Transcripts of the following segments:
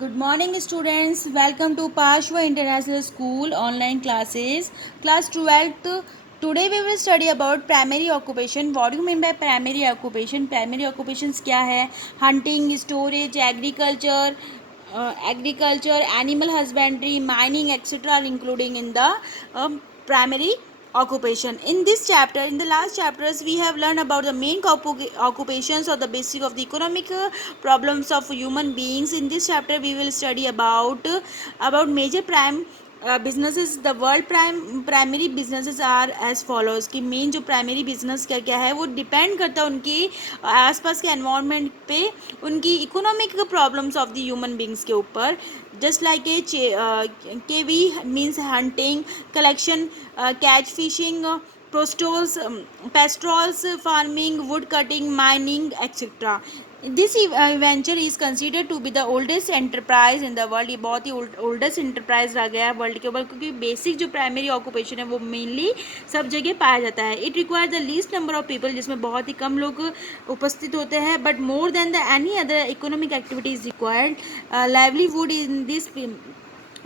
Good morning, students. Welcome to Pashwa International School online classes. Class 12th. Today we will study about primary occupation. What do you mean by primary occupation? Primary occupations क्या है? Hunting, storage, agriculture, animal husbandry, mining, etc. are including in the primary occupation. In this chapter, in the last chapters, we have learned about the main occupations or the basic of the economic problems of human beings. In this chapter we will study about major prime businesses the world primary businesses are as follows कि main जो primary business क्या क्या है वो depend करता है उनकी आसपास के एनवायरनमेंट पे, उनकी economic problems of the human beings के ऊपर. जस्ट लाइक ए के वी means hunting, collection, catch fishing, pastorals, farming, wood cutting, mining, etc. This venture is considered to be the oldest enterprise in the world. ये बहुत ही oldest enterprise रह गया है world के ऊपर, क्योंकि बेसिक जो प्राइमरी ऑक्यूपेशन है वो मेनली सब जगह पाया जाता है. It require the least number of people, जिसमें बहुत ही कम लोग उपस्थित होते हैं, but more than the any other economic activity is required. Livelihood in this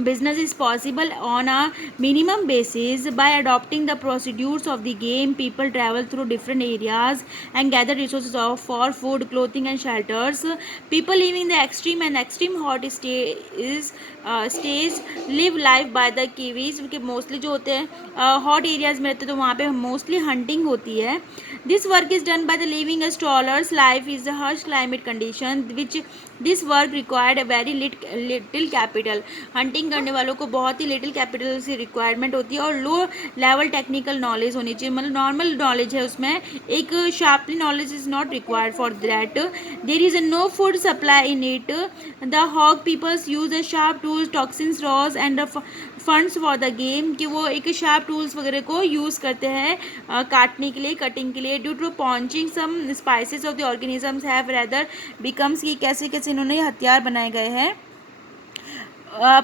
business is possible on a minimum basis by adopting the procedures of the game. People travel through different areas and gather resources for food, clothing and shelters. People living in the extreme hot states live life by the caves, क्योंकि mostly जो होते हैं hot areas में रहते हैं तो वहाँ पे मोस्टली हंटिंग होती है. This work is done by the living stalkers. Life is the harsh climate condition which this work required a very little capital. Hunting करने वालों को बहुत ही लिटिल कैपिटल की रिक्वायरमेंट होती है और लो लेवल टेक्निकल नॉलेज होनी चाहिए. मतलब नॉर्मल नॉलेज है उसमें, एक sharply knowledge is not required for that. There is no food supply in it. The hog peoples use the sharp tools, toxins, rods and the funds for the game, कि वो एक sharp tools वगैरह को use करते हैं काटने के लिए, कटिंग के लिए. Due to poaching some species of the organisms have rather becomes, कि कैसे कैसे इन्होंने हथियार बनाए गए हैं.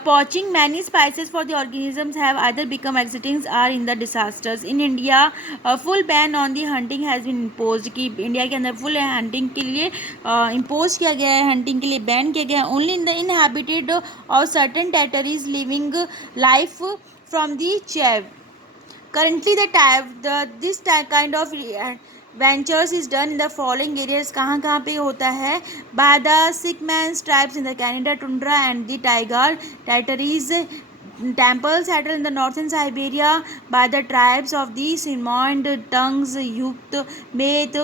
Poaching many spices for the organisms have either become extincts or in the disasters. In India, a full ban on the hunting has been imposed. कि India के अंदर फुल हंटिंग के लिए इम्पोज किया गया है, हंटिंग के लिए बैन किया गया है. ओनली इन द इनहैबिटेड और certain territories living life from the चैव. Currently this kind of ventures is done in the following areas. कहाँ कहाँ पे होता है? By the Sikh tribes in the Canada tundra and the Taiga territories. Temples settled in the northern Siberia by the tribes of the Simoid, Tungs, Yukt, Met,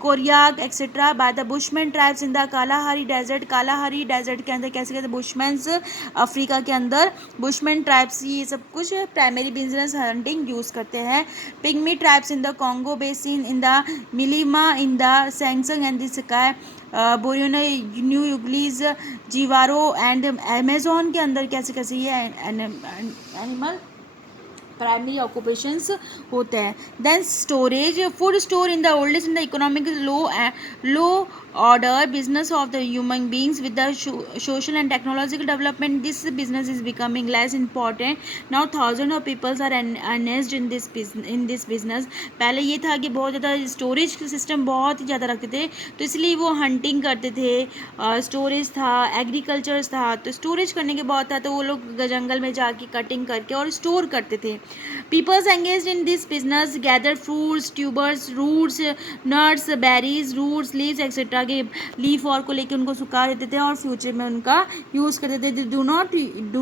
Koryak, etc. by the Bushman tribes in the Kalahari Desert. Kalahari Desert के अंदर कैसे कैसे बुशमैन्स Africa के अंदर bushman tribes ये सब कुछ primary business hunting use करते हैं. Pygmy tribes in the Congo basin, in the मिलीमा, in the Semang and the Sakai, Borneo, new यूग्लीज, जीवारो एंड अमेजोन के अंदर कैसे कैसे ये एनिमल प्राइमरी ऑक्यूपेशंस होते हैं. Then storage, food store in the oldest in the economic low order business of the human beings. With the social and technological development, this business is becoming less important. Now thousands of people are engaged in this business. पहले ये था कि बहुत ज़्यादा storage system बहुत ही ज़्यादा रखते थे, तो इसलिए वो हंटिंग करते थे, स्टोरेज था, एग्रीकल्चर था, तो स्टोरेज करने के बाद था तो वो लोग जंगल में जाके कटिंग करके और स्टोर करते थे. Peoples engage in this business gather fruits, tubers, roots, nuts, berries, roots, leaves etcetera के लीफ और को लेके उनको सुखा देते थे और फ्यूचर में उनका यूज़ करते थे. Do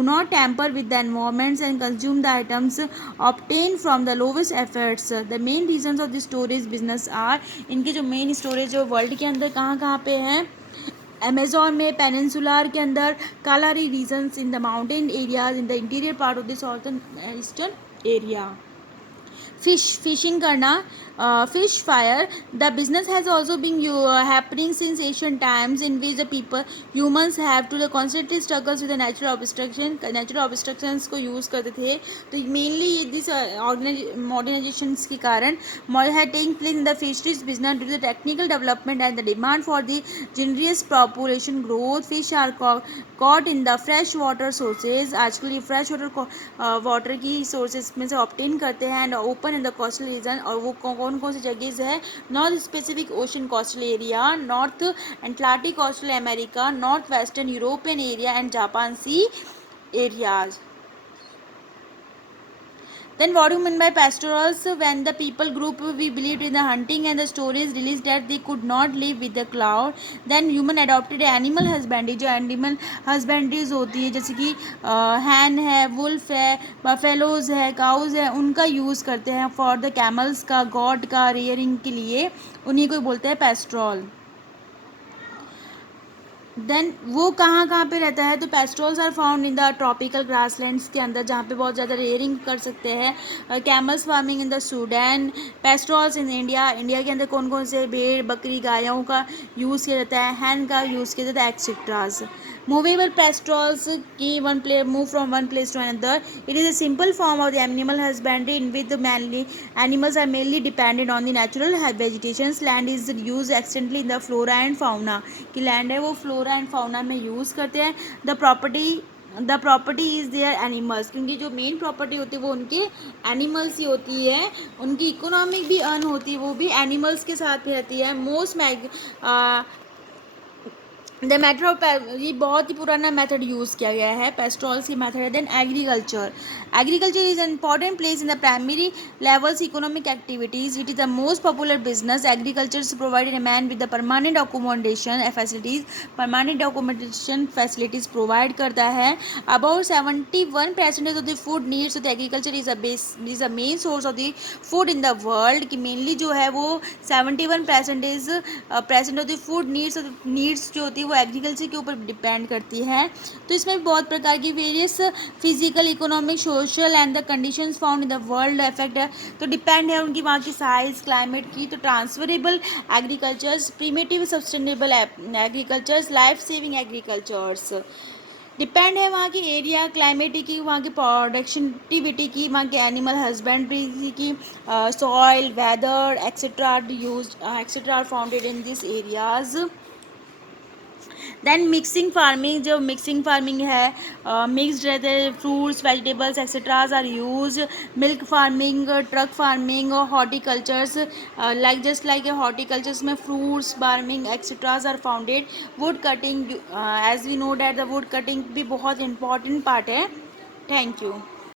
not tamper with the environments and consume the items obtain from the lowest efforts. The main reason of the storage business are, इनके जो मेन स्टोरेज वर्ल्ड के अंदर कहाँ कहाँ पे हैं? अमेजोन में, पेनिनसुलर के अंदर, कालारी regions in the mountain areas in the interior part of the southern eastern area. Fishing करना, fish fire. The business has also been happening since ancient times, in which the humans have to constantly struggles with the natural obstructions को use करते थे. तो mainly this मॉडर्नाइजेशंस के कारण had taken place in the fisheries business due to the technical development and the demand for the generous population growth. Fish are caught in the fresh water sources. आजकल ये fresh water की sources में से obtain करते हैं and open open in the coastal region, और वो कौन कौन सी जगह है? North Pacific Ocean coastal area, North Atlantic coastal America, north western European area and Japan Sea areas. Then what do you mean by pastorals? When the people group we believed in the hunting and the stories released that they could not live with the crowd, then human adopted animal husbandry. जो animal husbandries होती है जैसे कि हैन है, wolf है, buffaloes है, cause है, उनका यूज़ करते हैं फॉर द कैमल्स का, गॉड का रेयरिंग के लिए, उन्हीं को बोलते हैं पेस्ट्रॉल. देन वो कहाँ कहाँ पे रहता है? तो pastorals are found in the tropical grasslands के अंदर, जहाँ पे बहुत ज़्यादा रेयरिंग कर सकते हैं. Camels farming in the Sudan, pastorals in India. India के अंदर कौन कौन से भेड़, बकरी, गायों का यूज़ किया जाता है, हैन का यूज़ किया जाता है, एक्सेट्राज. मूवेबल पेस्ट्रोल्स की one play move from one place to another. It is a simple form of the animal husbandry in with mainly animals are mainly dependent on the natural vegetation. Land is used extensively in the flora and fauna. कि land है वो flora and fauna में use करते हैं. The property is there animals, क्योंकि जो main property होती है वो उनके एनिमल्स ही होती है. उनकी इकोनॉमिक भी अर्न होती है, वो भी एनिमल्स के साथ रहती है. द मेथड ऑफ, ये बहुत ही पुराना मेथड यूज़ किया गया है, पेस्ट्रॉल्स की मेथड है. Then agriculture is an important place in the primary levels economic activities. It is the most popular business. Agriculture provided a man with the permanent accommodation facilities provide करता है. About 71% of the food needs of the agriculture is a main source of the food in the world. कि mainly जो है वो 71% of the food needs जो होती है वो एग्रीकल्चर के ऊपर डिपेंड करती है. तो इसमें बहुत प्रकार की various physical, economic, social and the conditions found in the world effect है. तो डिपेंड है उनकी वहाँ की साइज, क्लाइमेट की. तो transferable agricultures, primitive sustainable agricultures, life saving agricultures. Depend है वहाँ की एरिया, क्लाइमेट की, वहाँ की प्रोडक्टिविटी की, वहाँ के एनिमल हस्बेंड्री की, soil, weather etcetera are founded in this areas. Then mixing farming. जो मिक्सिंग फार्मिंग है, मिक्सड रहते हैं fruits, vegetables etceteras are use. Milk farming, truck farming, horticultures like horticultures में fruits farming etceteras are founded. Wood cutting, as we know that the wood cutting भी बहुत important part है. Thank you.